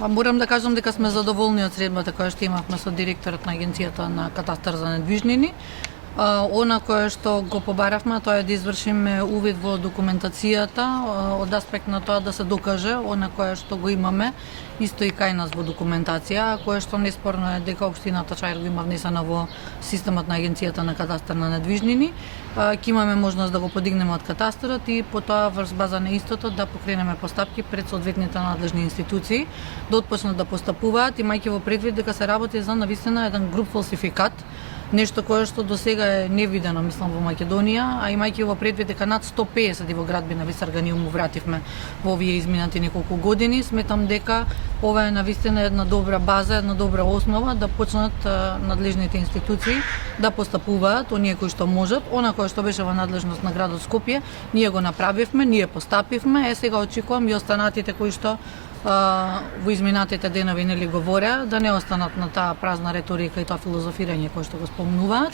Морам да кажам дека сме задоволни од средбата која што имавме со директорот на Агенцијата на катастар за недвижнини. Она кое што го побаравме, тоа е да извршиме увид во документацијата од аспект на тоа да се докаже она кое што го имаме исто и кај нас во документација, кое што неспорно е дека општината Чаир го има внесено во системот на Агенцијата на катастар на недвижнини. Ќе имаме можност да го подигнеме од катастарот и потоа врз база на истото да покренеме постапки пред соодветните надлежни институции, да отпочнат да постапуваат, имајќи во предвид дека се работи за навистина еден груб фалсификат, нешто кое што до сега е невидено, мислам, во Македонија, а имајќи во предвид дека над 150 во град Бина Висарга ние му вративме во овие изминати неколку години, сметам дека ова е навистина една добра база, една добра основа да почнат надлежните институции да постапуваат, оние кои што можат, она кое што беше во надлежност на градот Скопје, ние го направивме, ние постапивме, сега очекувам и останатите кои што во изминатите денови нели говореа, да не останат на таа празна реторика и тоа филозофирање кое што го спомнуваат,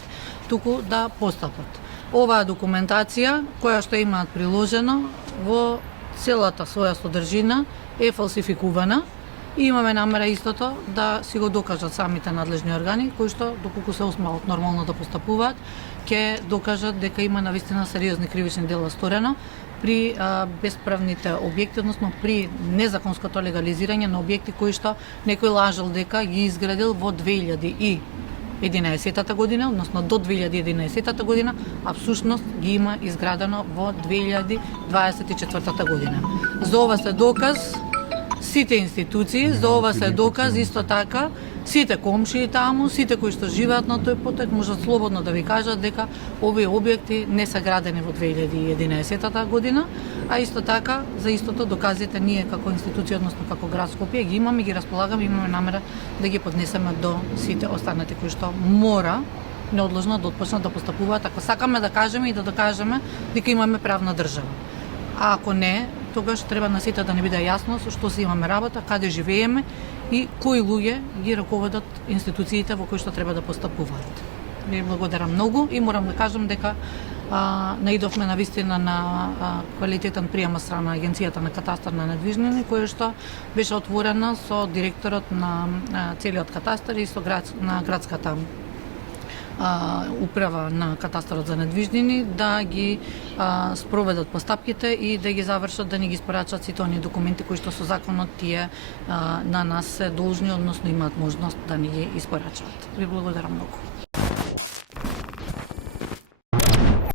туку да постапат. Оваа документација која што имаат приложено во целата своја содржина е фалсификувана и имаме намера истото да си го докажат самите надлежни органи кои што доколку се осмелат нормално да постапуваат, ќе докажат дека има навистина сериозни кривични дела сторено при бесправните објекти, односно при незаконското легализирање на објекти кои што некој лажал дека ги изградил во 2011 година, односно до 2011 година, а всушност ги има изградено во 2024 година. За ова се доказ сите институции, за ова се доказ исто така сите комшии таму, сите кои што живеат на тој поток можат слободно да ви кажат дека овие објекти не се градени во 2011 година, а исто така за истото доказите ние како институција, односно како град Скопје ги имаме, ги располагаме, имаме намера да ги поднесеме до сите останати кои што мора неодложно да отпочнат да постапуваат ако сакаме да кажеме и да докажеме дека имаме правна држава. А ако не, тогаш треба на сите да не биде јасно со што се имаме работа, каде живееме и кои луѓе ги раководат институциите во кои што треба да постапуваат. Ви благодарам многу и морам да кажам дека наидовме навистина на квалитетен прием од страна Агенцијата на катастар на недвижнини, која што беше отворена со директорот на целиот катастар и со градската управа на катастарот за недвижнини да ги спроведат постапките и да ги завршат, да ни ги испорачат сите оние документи кои што со законот тие на нас се должни, односно имаат можност да ни ги испорачат. Ви благодарам многу.